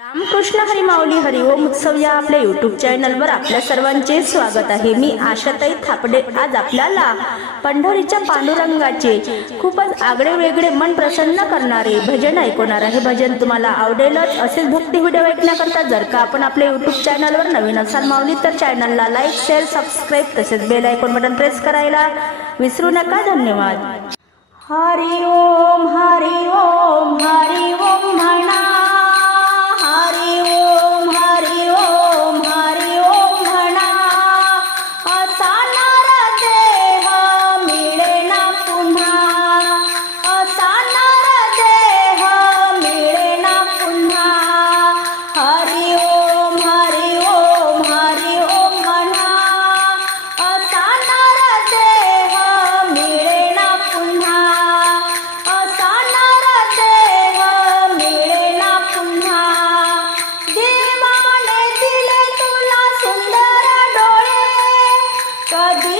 रामकृष्ण हरी माऊली हरिओम उत्सव या आपल्या युट्यूब चॅनलवर आपल्या सर्वांचे स्वागत आहे. मी आशाताई थापडे. आज आपल्याला पंढरीच्या पांडुरंगाचे खूपच आगळे वेगळे मन प्रसन्न करणारे भजन ऐकवणार आहे. भजन तुम्हाला आवडेलच. असेच भक्ती व्हिडिओ ऐकण्याकरता जर का आपण आपल्या युट्यूब चॅनलवर नवीन असाल माऊली तर चॅनलला लाईक शेअर सबस्क्राईब तसेच बेल ऐकून बटन प्रेस करायला विसरू नका. धन्यवाद. Hari Om Hari God, they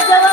Godzilla.